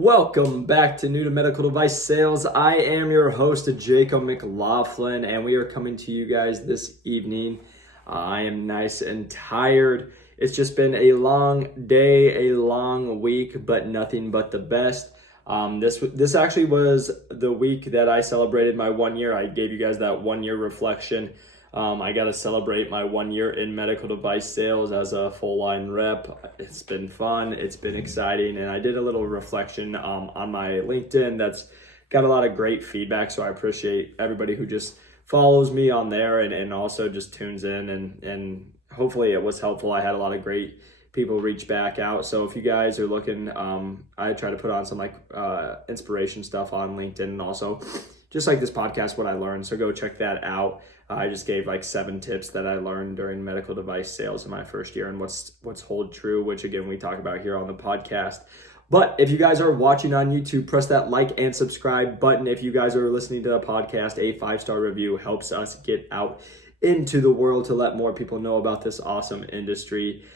Welcome back to New to Medical Device Sales. I am your host, Jacob McLaughlin, and we are coming to you guys this evening. I am nice and tired. It's just been a long day, a long week, but nothing but the best. This actually was the week that I celebrated my 1 year. I gave you guys that 1 year reflection. I got to celebrate my 1 year in medical device sales as a full line rep. It's been fun. It's been exciting. And I did a little reflection on my LinkedIn that's got a lot of great feedback. So I appreciate everybody who just follows me on there and also just tunes in and hopefully it was helpful. I had a lot of great people reach back out. So if you guys are looking, I try to put on some inspiration stuff on LinkedIn and also just like this podcast, what I learned. So go check that out. I just gave 7 tips that I learned during medical device sales in my first year and what's hold true, which again, we talk about here on the podcast. But if you guys are watching on YouTube, press that like and subscribe button. If you guys are listening to the podcast, a 5-star review helps us get out into the world to let more people know about this awesome industry.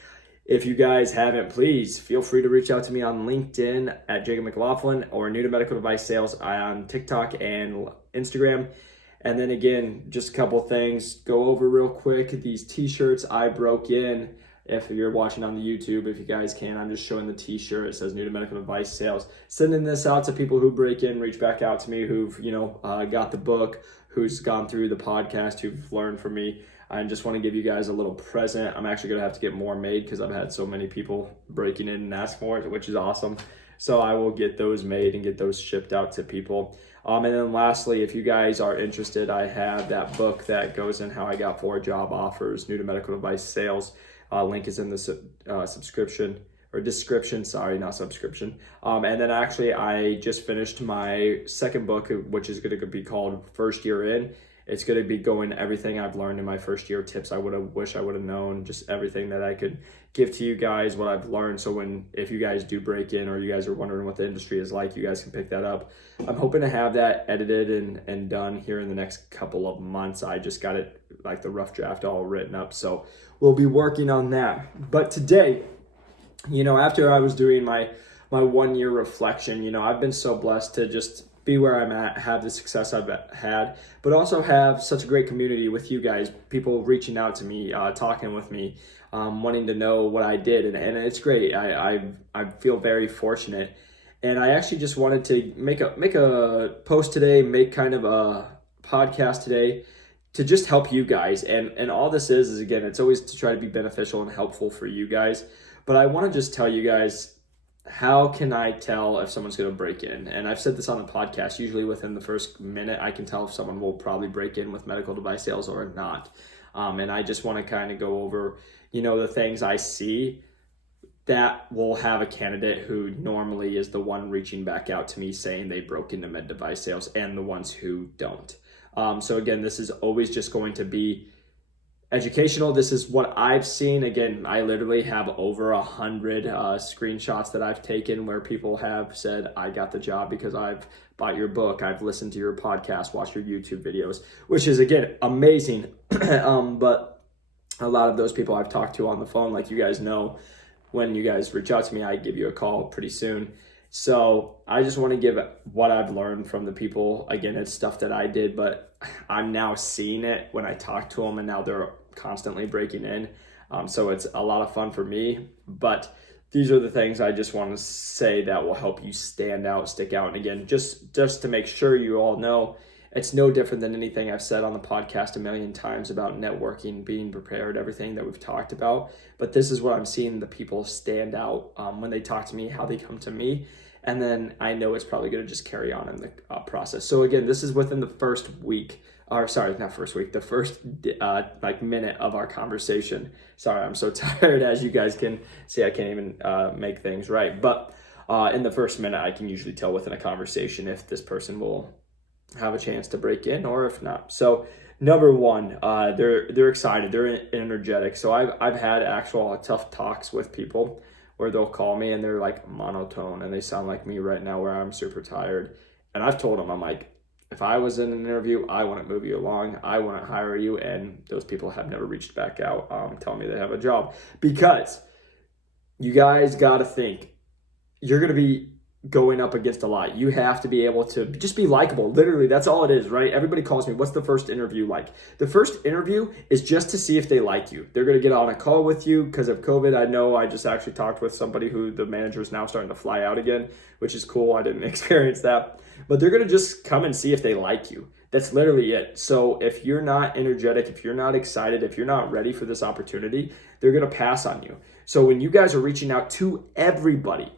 If you guys haven't, please feel free to reach out to me on LinkedIn at Jacob McLaughlin or New to Medical Device Sales on TikTok and Instagram. And then again, just a couple things, go over real quick. These t-shirts I broke in. If you're watching on the YouTube, if you guys can, I'm just showing the t-shirt. It says New to Medical Device Sales. Sending this out to people who break in, reach back out to me, who've, got the book, who's gone through the podcast, who've learned from me. I just want to give you guys a little present. I'm actually going to have to get more made because I've had so many people breaking in and ask for it, which is awesome. So I will get those made and get those shipped out to people. And then lastly, if you guys are interested, I have that book that goes in how I got 4 job offers, New to Medical Device Sales. Link is in the subscription or description, sorry, not subscription. And then actually I just finished my second book, which is going to be called First Year In. It's going to be going everything I've learned in my first year, tips I wish I would have known, just everything that I could give to you guys, what I've learned. So if you guys do break in or you guys are wondering what the industry is like, you guys can pick that up. I'm hoping to have that edited and done here in the next couple of months. I just got it, the rough draft all written up. So we'll be working on that. But today, after I was doing my 1 year reflection, I've been so blessed to just be where I'm at, have the success I've had, but also have such a great community with you guys, people reaching out to me, talking with me, wanting to know what I did. And it's great. I feel very fortunate. And I actually just wanted to make a post today, make kind of a podcast today to just help you guys. And all this is again, it's always to try to be beneficial and helpful for you guys. But I want to just tell you guys, how can I tell if someone's going to break in? And I've said this on the podcast, usually within the first minute, I can tell if someone will probably break in with medical device sales or not. And I just want to kind of go over, the things I see that will have a candidate who normally is the one reaching back out to me saying they broke into med device sales and the ones who don't. So again, this is always just going to be educational. This is what I've seen. Again, I literally have over 100 screenshots that I've taken where people have said, I got the job because I've bought your book, I've listened to your podcast, watched your YouTube videos, which is, again, amazing. But a lot of those people I've talked to on the phone, like you guys know, when you guys reach out to me, I give you a call pretty soon. So I just want to give what I've learned from the people. Again, it's stuff that I did, but I'm now seeing it when I talk to them, and now they're constantly breaking in. So it's a lot of fun for me, but these are the things I just want to say that will help you stand out, stick out. And again, just to make sure you all know, it's no different than anything I've said on the podcast a million times about networking, being prepared, everything that we've talked about. But this is what I'm seeing the people stand out when they talk to me, how they come to me. And then I know it's probably going to just carry on in the process. So again, this is within the first week. Or sorry, not first week, the first minute of our conversation. Sorry, I'm so tired. As you guys can see, I can't even make things right. But in the first minute, I can usually tell within a conversation if this person will have a chance to break in or if not. So number one, they're excited, they're energetic. So I've had actual tough talks with people where they'll call me and they're monotone and they sound like me right now where I'm super tired. And I've told them, I'm like, if I was in an interview, I wouldn't move you along. I wouldn't hire you. And those people have never reached back out telling me they have a job. Because you guys got to think, you're going to be going up against a lot. You have to be able to just be likable. Literally, that's all it is, right? Everybody calls me, what's the first interview like? The first interview is just to see if they like you. They're going to get on a call with you because of COVID. I know I just actually talked with somebody who the manager is now starting to fly out again, which is cool. I didn't experience that. But they're going to just come and see if they like you. That's literally it. So if you're not energetic, if you're not excited, if you're not ready for this opportunity, they're going to pass on you. So when you guys are reaching out to everyone,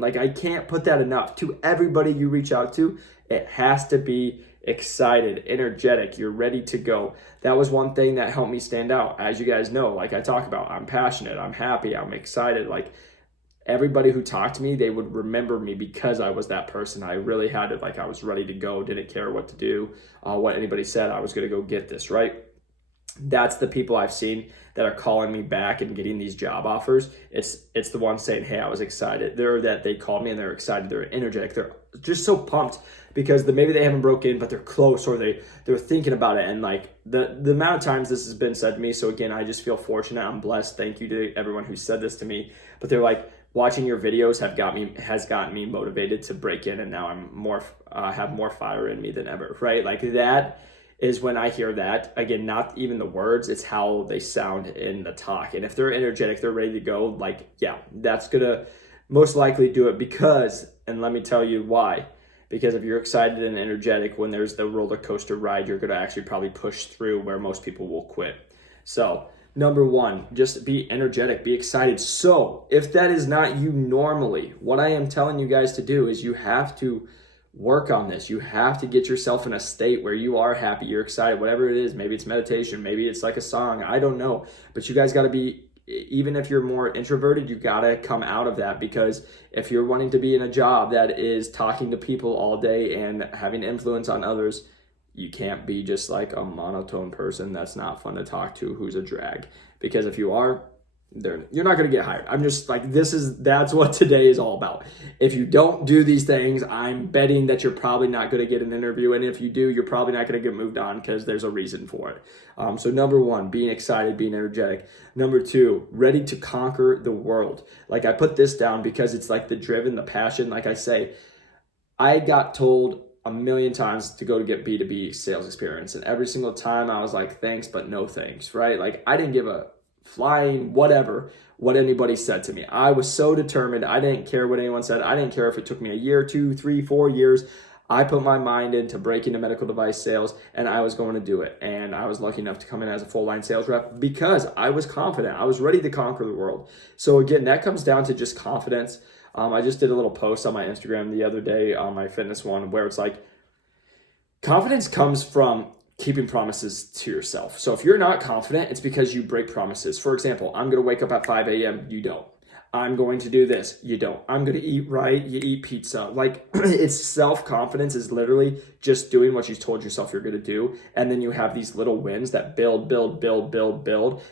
like I can't put that enough, to everybody you reach out to, it has to be excited, energetic, you're ready to go. That was one thing that helped me stand out. As you guys know, like I talk about, I'm passionate, I'm happy, I'm excited. Like everybody who talked to me, they would remember me because I was that person. I really had it, like I was ready to go, didn't care what to do, what anybody said, I was going to go get this, right? That's the people I've seen that are calling me back and getting these job offers. It's the ones saying, hey, I was excited. They called me and they're excited, they're energetic, they're just so pumped because maybe they haven't broke in, but they're close, or they're thinking about it. And like the amount of times this has been said to me, so again, I just feel fortunate, I'm blessed. Thank you to everyone who said this to me. But they're like, watching your videos has gotten me motivated to break in, and now I'm have more fire in me than ever, right? Like that is when I hear that, again, not even the words, it's how they sound in the talk. And if they're energetic, they're ready to go, like, yeah, that's gonna most likely do it because, and let me tell you why, because if you're excited and energetic, when there's the roller coaster ride, you're gonna actually probably push through where most people will quit. So number one, just be energetic, be excited. So if that is not you normally, what I am telling you guys to do is you have to work on this. You have to get yourself in a state where you are happy, you're excited, whatever it is. Maybe it's meditation, maybe it's like a song, I don't know. But you guys got to be, even if you're more introverted, you got to come out of that, because if you're wanting to be in a job that is talking to people all day and having influence on others, you can't be just like a monotone person that's not fun to talk to, who's a drag. Because if you are, you're not going to get hired. I'm just like, that's what today is all about. If you don't do these things, I'm betting that you're probably not going to get an interview. And if you do, you're probably not going to get moved on because there's a reason for it. So number one, being excited, being energetic. Number two, ready to conquer the world. Like I put this down because it's like the driven, the passion. Like I say, I got told a million times to go to get B2B sales experience. And every single time I was like, thanks, but no thanks, right? Like I didn't give a flying whatever what anybody said to me. I was so determined. I didn't care what anyone said. I didn't care if it took me a year, 2, 3, 4 years. I put my mind into breaking into medical device sales, and I was going to do it. And I was lucky enough to come in as a full line sales rep because I was confident. I was ready to conquer the world. So again, that comes down to just confidence. I just did a little post on my Instagram the other day on my fitness one where it's like, confidence comes from keeping promises to yourself. So if you're not confident, it's because you break promises. For example, I'm going to wake up at 5 a.m. You don't. I'm going to do this. You don't. I'm going to eat right. You eat pizza. Like it's self-confidence is literally just doing what you told yourself you're going to do. And then you have these little wins that build.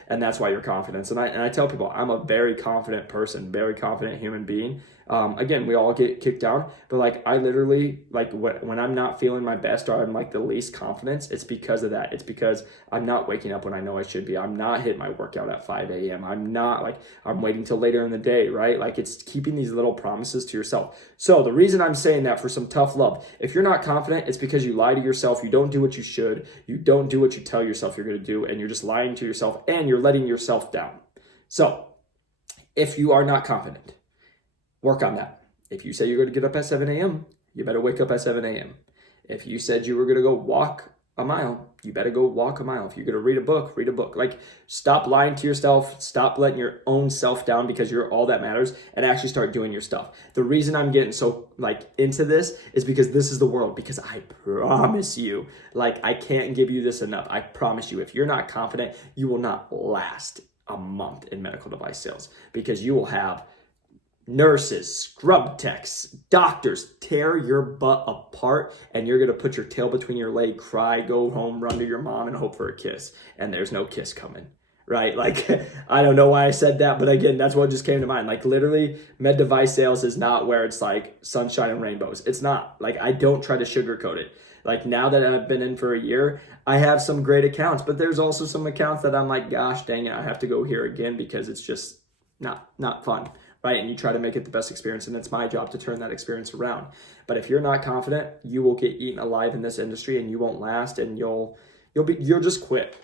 And that's why you're confident. And I tell people, I'm a very confident person, very confident human being. Again, we all get kicked down, but like I literally, like when I'm not feeling my best or I'm like the least confidence, it's because of that. It's because I'm not waking up when I know I should be. I'm not hitting my workout at 5 a.m. I'm waiting till later in the day, right? Like it's keeping these little promises to yourself. So the reason I'm saying that for some tough love, if you're not confident, it's because you lie to yourself. You don't do what you should. You don't do what you tell yourself you're going to do. And you're just lying to yourself and you're letting yourself down. So if you are not confident, work on that. If you say you're going to get up at 7 a.m., you better wake up at 7 a.m. If you said you were going to go walk a mile, you better go walk a mile. If you're going to read a book, read a book. Like stop lying to yourself. Stop letting your own self down because you're all that matters, and actually start doing your stuff. The reason I'm getting so like into this is because this is the world. Because I promise you, like I can't give you this enough. I promise you, if you're not confident, you will not last a month in medical device sales because you will have nurses, scrub techs, doctors tear your butt apart, and you're going to put your tail between your leg, cry, go home, run to your mom, and hope for a kiss. And there's no kiss coming, right? Like, I don't know why I said that, but again, that's what just came to mind. Like, literally, med device sales is not where it's like sunshine and rainbows. It's not. Like, I don't try to sugarcoat it. Like, now that I've been in for a year, I have some great accounts, but there's also some accounts that I'm like, gosh, dang it, I have to go here again because it's just not fun. right? And you try to make it the best experience, and it's my job to turn that experience around. But if you're not confident, you will get eaten alive in this industry, and you won't last, and you'll just quit.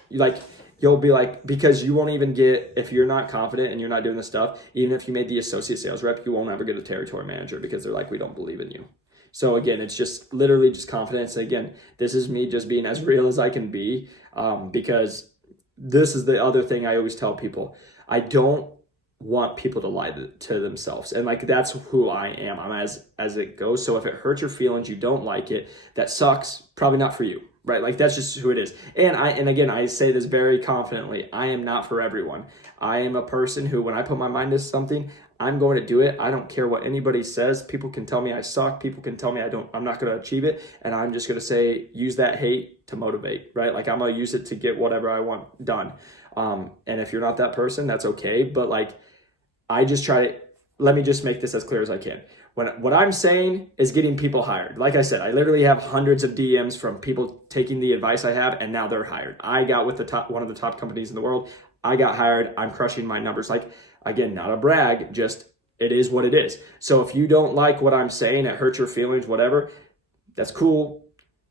You'll be like, because you won't even get, if you're not confident and you're not doing this stuff, even if you made the associate sales rep, you won't ever get a territory manager because they're like, we don't believe in you. So again, it's just literally just confidence. Again, this is me just being as real as I can be, because this is the other thing I always tell people. I don't want people to lie to themselves, and like, that's who I am. I'm as it goes. So if it hurts your feelings, you don't like it, that sucks, probably not for you, right? Like, that's just who it is. And again, I say this very confidently, I am not for everyone. I am a person who, when I put my mind to something, I'm going to do it. I don't care what anybody says. People can tell me I suck. People can tell me I'm not going to achieve it. And I'm just going to say, use that hate to motivate, right? Like, I'm going to use it to get whatever I want done. And if you're not that person, that's okay. But like, I just let me just make this as clear as I can. What I'm saying is getting people hired. Like I said, I literally have hundreds of DMs from people taking the advice I have, and now they're hired. I got with one of the top companies in the world. I got hired. I'm crushing my numbers. Like, again, not a brag, just it is what it is. So if you don't like what I'm saying, it hurts your feelings, whatever, that's cool.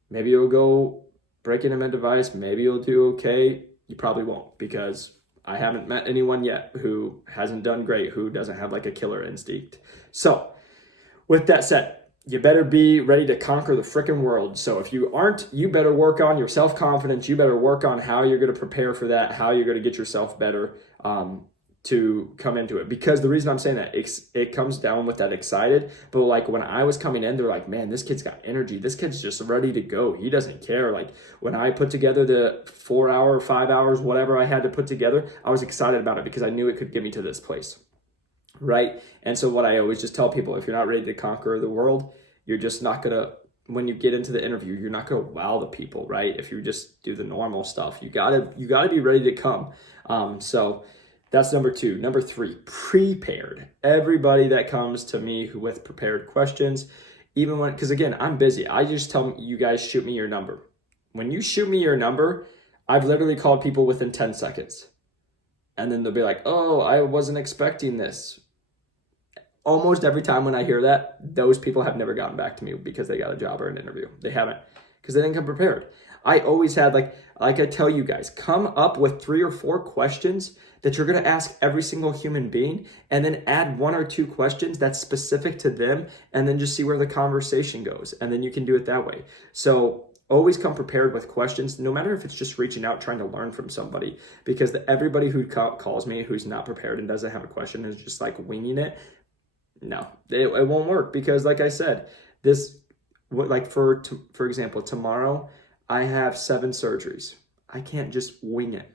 Maybe you'll go break into med device. Maybe you'll do okay. You probably won't, because I haven't met anyone yet who hasn't done great, who doesn't have like a killer instinct. So with that said, you better be ready to conquer the freaking world. So if you aren't, you better work on your self-confidence. You better work on how you're going to prepare for that, how you're going to get yourself better to come into it. Because the reason I'm saying that, it comes down with that excited. But like, when I was coming in, they're like, man, this kid's got energy. This kid's just ready to go. He doesn't care. Like, when I put together the 4 hour, 5 hours, whatever I had to put together, I was excited about it because I knew it could get me to this place. Right? And so what I always just tell people, if you're not ready to conquer the world, you're just not gonna, when you get into the interview, you're not gonna wow the people, right? If you just do the normal stuff, you gotta be ready to come. So that's number 2. Number 3, prepared. Everybody that comes to me with prepared questions, even when, because again, I'm busy. I just tell you guys, shoot me your number. When you shoot me your number, I've literally called people within 10 seconds. And then they'll be like, oh, I wasn't expecting this. Almost every time when I hear that, those people have never gotten back to me because they got a job or an interview. They haven't, because they didn't come prepared. I always had, like I tell you guys, come up with 3 or 4 questions that you're going to ask every single human being, and then add 1 or 2 questions that's specific to them, and then just see where the conversation goes. And then you can do it that way. So always come prepared with questions, no matter if it's just reaching out, trying to learn from somebody, because everybody who calls me who's not prepared and doesn't have a question is just like winging it. No, it won't work, because like I said, like for example, tomorrow I have 7 surgeries. I can't just wing it.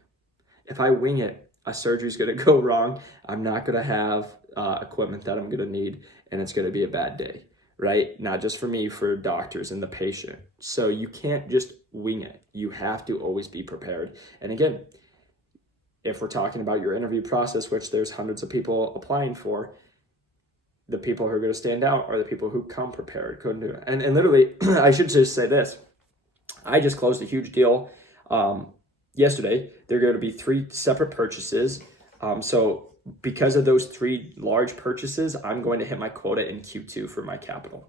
If I wing it, a surgery is going to go wrong. I'm not going to have equipment that I'm going to need, and it's going to be a bad day, right? Not just for me, for doctors and the patient. So you can't just wing it. You have to always be prepared. And again, if we're talking about your interview process, which there's hundreds of people applying for, the people who are going to stand out are the people who come prepared, couldn't do it. And literally, I should just say this. I just closed a huge deal yesterday. There are going to be 3 separate purchases. So because of those 3 large purchases, I'm going to hit my quota in Q2 for my capital.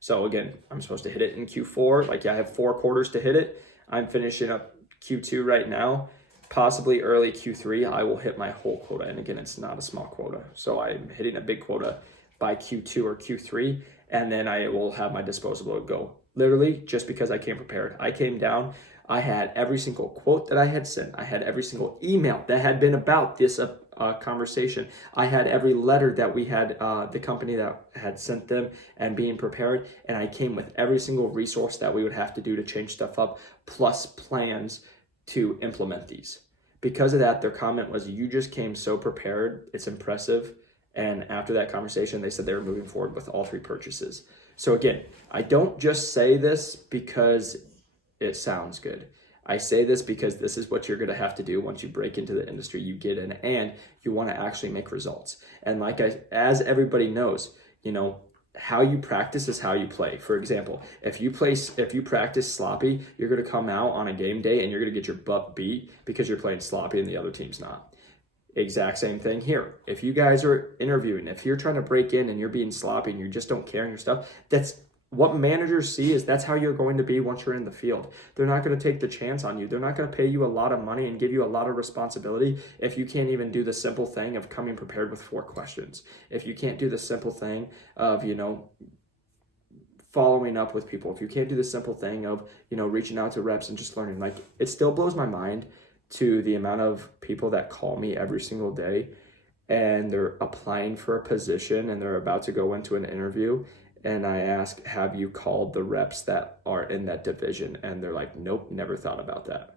So again, I'm supposed to hit it in Q4. Like, I have 4 quarters to hit it. I'm finishing up Q2 right now. Possibly early Q3, I will hit my whole quota. And again, it's not a small quota. So I'm hitting a big quota by Q2 or Q3, and then I will have my disposable go. Literally, just because I came prepared. I came down, I had every single quote that I had sent. I had every single email that had been about this conversation. I had every letter that we had, the company that had sent them, and being prepared. And I came with every single resource that we would have to do to change stuff up, plus plans to implement these. Because of that, their comment was, you just came so prepared. It's impressive. And after that conversation, they said they were moving forward with all 3 purchases. So again, I don't just say this because it sounds good. I say this because this is what you're going to have to do once you break into the industry, you get in, and you want to actually make results. And as everybody knows, how you practice is how you play. For example, if you practice sloppy, you're going to come out on a game day and you're going to get your butt beat because you're playing sloppy and the other team's not. Exact same thing here. If you guys are interviewing, if you're trying to break in and you're being sloppy and you just don't care and your stuff, that's what managers see, is that's how you're going to be once you're in the field. They're not going to take the chance on you. They're not going to pay you a lot of money and give you a lot of responsibility if you can't even do the simple thing of coming prepared with 4 questions. If you can't do the simple thing of, following up with people, if you can't do the simple thing of, reaching out to reps and just learning, like, it still blows my mind to the amount of people that call me every single day and they're applying for a position and they're about to go into an interview. And I ask, have you called the reps that are in that division? And they're like, nope, never thought about that.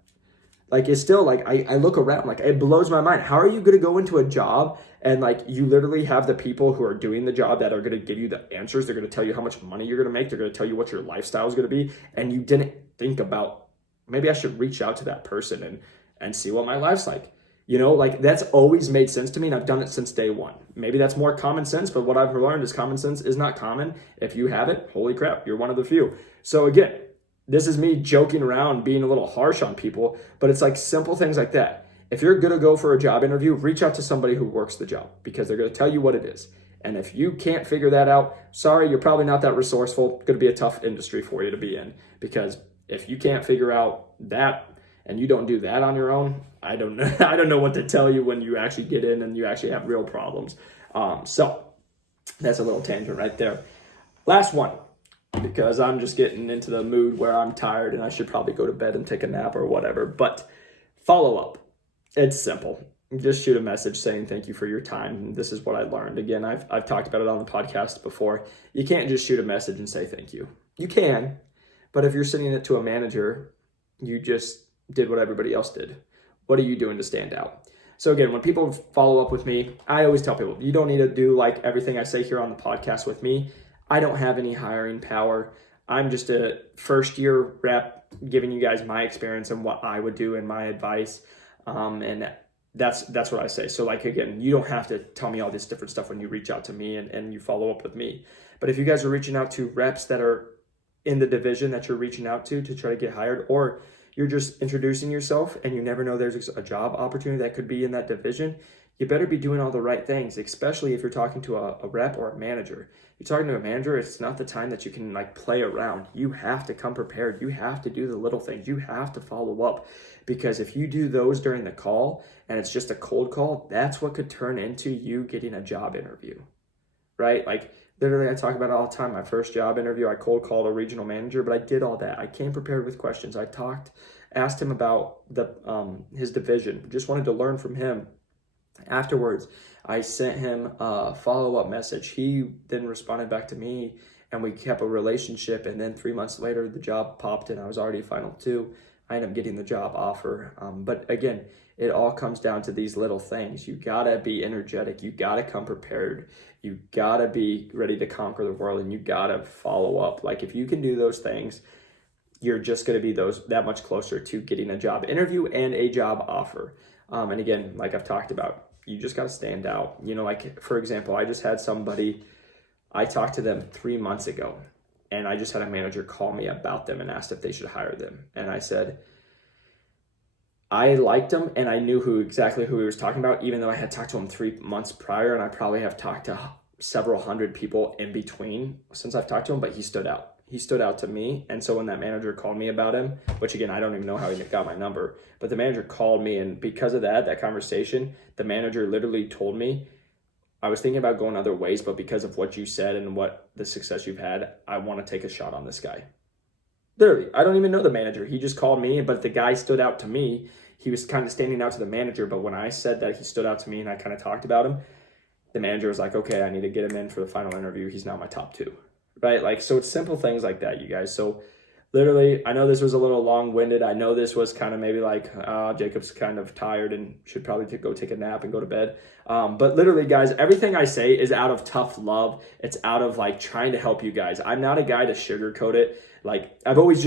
Like, it's still like, I look around, like, it blows my mind. How are you going to go into a job and like you literally have the people who are doing the job that are going to give you the answers? They're going to tell you how much money you're going to make. They're going to tell you what your lifestyle is going to be. And you didn't think about, maybe I should reach out to that person and see what my life's like. Like, that's always made sense to me, and I've done it since day one. Maybe that's more common sense, but what I've learned is common sense is not common. If you have it, holy crap, you're one of the few. So again, this is me joking around, being a little harsh on people, but it's like simple things like that. If you're going to go for a job interview, reach out to somebody who works the job, because they're going to tell you what it is. And if you can't figure that out, sorry, you're probably not that resourceful. It's going to be a tough industry for you to be in, because if you can't figure out that, and you don't do that on your own, I don't know. I don't know what to tell you when you actually get in and you actually have real problems. So that's a little tangent right there. Last one, because I'm just getting into the mood where I'm tired and I should probably go to bed and take a nap or whatever. But follow up. It's simple. Just shoot a message saying thank you for your time. This is what I learned. Again, I've talked about it on the podcast before. You can't just shoot a message and say thank you. You can, but if you're sending it to a manager, you just did what everybody else did. What are you doing to stand out? So again, when people follow up with me, I always tell people, you don't need to do like everything I say here on the podcast with me. I don't have any hiring power. I'm just a first year rep giving you guys my experience and what I would do and my advice. And that's what I say. So like, again, you don't have to tell me all this different stuff when you reach out to me and you follow up with me. But if you guys are reaching out to reps that are in the division that you're reaching out to try to get hired, or you're just introducing yourself and you never know there's a job opportunity that could be in that division, you better be doing all the right things, especially if you're talking to a rep or a manager. You're talking to a manager, it's not the time that you can like play around. You have to come prepared. You have to do the little things. You have to follow up, because if you do those during the call and it's just a cold call, that's what could turn into you getting a job interview, right? Like, literally, I talk about it all the time. My first job interview, I cold called a regional manager, but I did all that. I came prepared with questions. I asked him about his division, just wanted to learn from him. Afterwards, I sent him a follow-up message. He then responded back to me, and we kept a relationship. And then 3 months later, the job popped, and I was already final 2. I ended up getting the job offer. But again, it all comes down to these little things. You gotta be energetic. You gotta come prepared. You gotta be ready to conquer the world, and you gotta follow up. Like, if you can do those things, you're just gonna be that much closer to getting a job interview and a job offer. And again, like I've talked about, you just gotta stand out. Like, for example, I just had somebody, I talked to them 3 months ago, and I just had a manager call me about them and asked if they should hire them. And I said, I liked him and I knew exactly who he was talking about, even though I had talked to him 3 months prior, and I probably have talked to several hundred people in between since I've talked to him, but he stood out. He stood out to me. And so when that manager called me about him, which again, I don't even know how he got my number, but the manager called me, and because of that conversation, the manager literally told me, I was thinking about going other ways, but because of what you said and what the success you've had, I want to take a shot on this guy. Literally, I don't even know the manager. He just called me, but the guy stood out to me. He was kind of standing out to the manager, but when I said that he stood out to me and I kind of talked about him, the manager was like, okay, I need to get him in for the final interview. He's now my top 2, right? Like, so it's simple things like that, you guys. So literally, I know this was a little long-winded. I know this was kind of maybe like, Jacob's kind of tired and should probably go take a nap and go to bed. But literally, guys, everything I say is out of tough love. It's out of like trying to help you guys. I'm not a guy to sugarcoat it. Like, I've always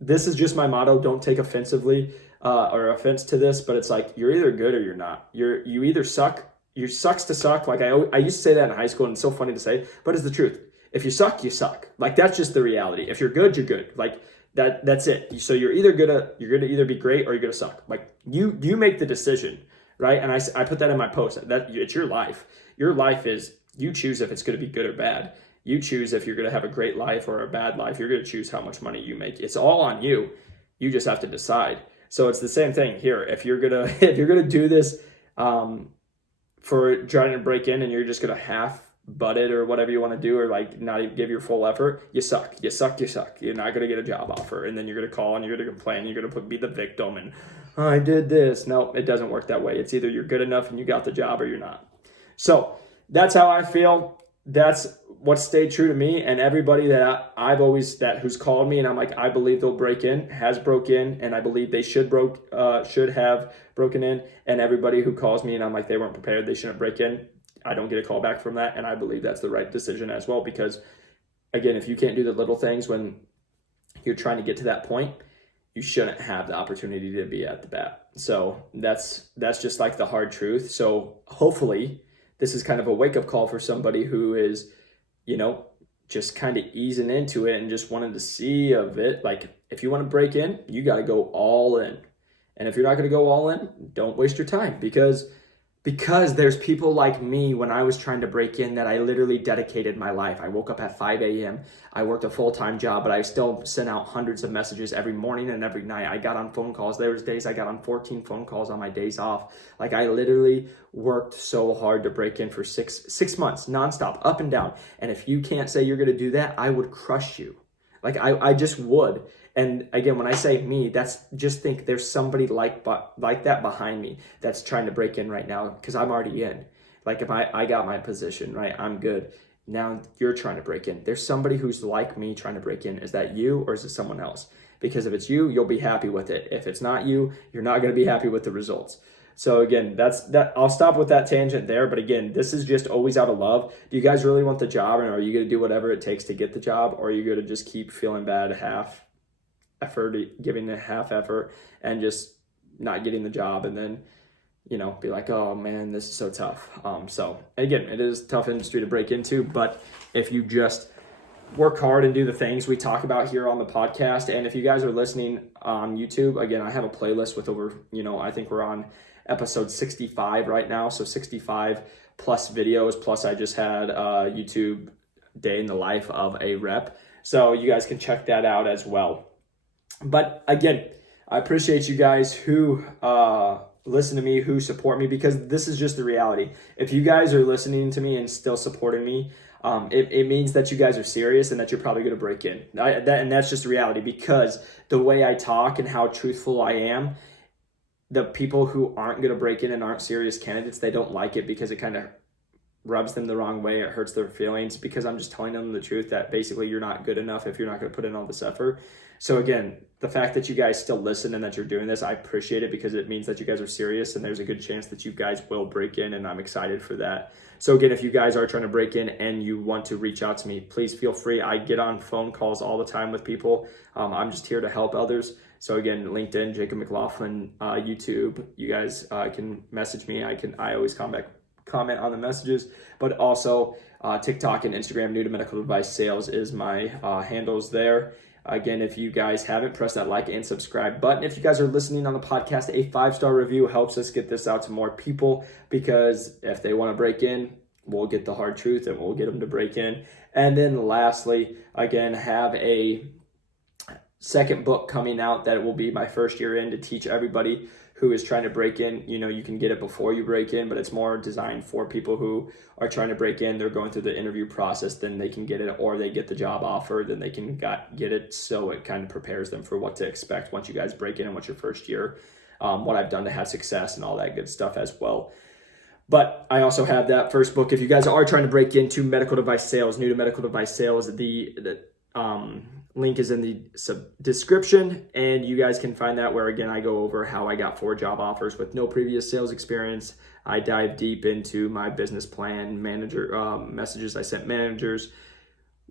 this is just my motto. Don't take offensively or offense to this, but it's like, you're either good or you're not. You either suck. You sucks to suck. Like, I used to say that in high school, and it's so funny to say, but it's the truth. If you suck, you suck. Like, that's just the reality. If you're good, you're good. Like, that's it. So you're gonna either be great or you're gonna suck. Like, you make the decision, right? And I put that in my post, that it's your life. Your life is, you choose if it's going to be good or bad. You choose if you're going to have a great life or a bad life. You're going to choose how much money you make. It's all on you. You just have to decide. So it's the same thing here. If you're gonna do this for trying to break in and you're just gonna half butt it or whatever you want to do, or like not even give your full effort, you suck. You're not gonna get a job offer, and then you're gonna call and you're gonna complain. You're gonna be the victim and, oh, I did this. No, it doesn't work that way. It's either you're good enough and you got the job, or you're not. So that's how I feel. That's what stayed true to me, and everybody that who's called me and I'm like, I believe they'll break in, has broke in, and I believe they should have broken in. And everybody who calls me and I'm like, they weren't prepared, they shouldn't break in, I don't get a call back from that, and I believe that's the right decision as well. Because again, if you can't do the little things when you're trying to get to that point, you shouldn't have the opportunity to be at the bat. So that's just like the hard truth. So hopefully this is kind of a wake-up call for somebody who is, just kind of easing into it and just wanted to see of it. Like, if you want to break in, you got to go all in. And if you're not going to go all in, don't waste your time, because there's people like me when I was trying to break in that I literally dedicated my life. I woke up at 5 a.m. I worked a full-time job, but I still sent out hundreds of messages every morning and every night. I got on phone calls. There was days I got on 14 phone calls on my days off. Like, I literally worked so hard to break in for six months, nonstop, up and down. And if you can't say you're going to do that, I would crush you. Like, I just would. And again, when I say me, that's just think there's somebody like that behind me that's trying to break in right now, because I'm already in. Like, if I got my position, right, I'm good. Now you're trying to break in. There's somebody who's like me trying to break in. Is that you, or is it someone else? Because if it's you, you'll be happy with it. If it's not you, you're not going to be happy with the results. So again, that's that. I'll stop with that tangent there. But again, this is just always out of love. Do you guys really want the job, and are you going to do whatever it takes to get the job, or are you going to just keep feeling bad half effort, giving a half effort and just not getting the job, and then be like, oh man, this is so tough. So again, it is a tough industry to break into, but if you just work hard and do the things we talk about here on the podcast, and if you guys are listening on YouTube, again, I have a playlist with over, I think we're on episode 65 right now, so 65 plus videos, plus I just had a YouTube day in the life of a rep, so you guys can check that out as well. But again, I appreciate you guys who listen to me, who support me, because this is just the reality. If you guys are listening to me and still supporting me, it means that you guys are serious and that you're probably going to break in. And that's just the reality, because the way I talk and how truthful I am, the people who aren't going to break in and aren't serious candidates, they don't like it, because it kind of rubs them the wrong way. It hurts their feelings, because I'm just telling them the truth that basically you're not good enough if you're not going to put in all this effort. So again, the fact that you guys still listen and that you're doing this, I appreciate it, because it means that you guys are serious, and there's a good chance that you guys will break in, and I'm excited for that. So again, if you guys are trying to break in and you want to reach out to me, please feel free. I get on phone calls all the time with people. I'm just here to help others. So again, LinkedIn, Jacob McLaughlin, YouTube, you guys can message me. I always comment on the messages, but also TikTok and Instagram, New to Medical Device Sales is my handles there. Again, if you guys haven't, press that like and subscribe button. If you guys are listening on the podcast, a 5-star review helps us get this out to more people, because if they want to break in, we'll get the hard truth and we'll get them to break in. And then lastly, again, have a second book coming out that will be my first year in, to teach everybody who is trying to break in. You can get it before you break in, but it's more designed for people who are trying to break in. They're going through the interview process, then they can get it, or they get the job offer, then they can get it. So it kind of prepares them for what to expect once you guys break in and what's your first year, what I've done to have success and all that good stuff as well. But I also have that first book. If you guys are trying to break into medical device sales, new to medical device sales, the link is in the description, and you guys can find that, where again I go over how I got 4 job offers with no previous sales experience. I dive deep into my business plan, messages I sent managers,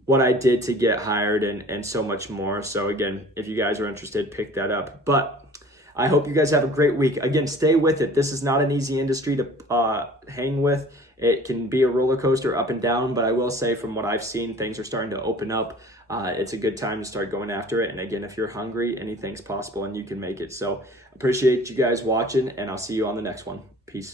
what I did to get hired, and so much more. So again, if you guys are interested, pick that up. But I hope you guys have a great week. Again, stay with it. This is not an easy industry to hang with. It can be a roller coaster up and down, but I will say, from what I've seen, things are starting to open up. It's a good time to start going after it. And again, if you're hungry, anything's possible and you can make it. So appreciate you guys watching, and I'll see you on the next one.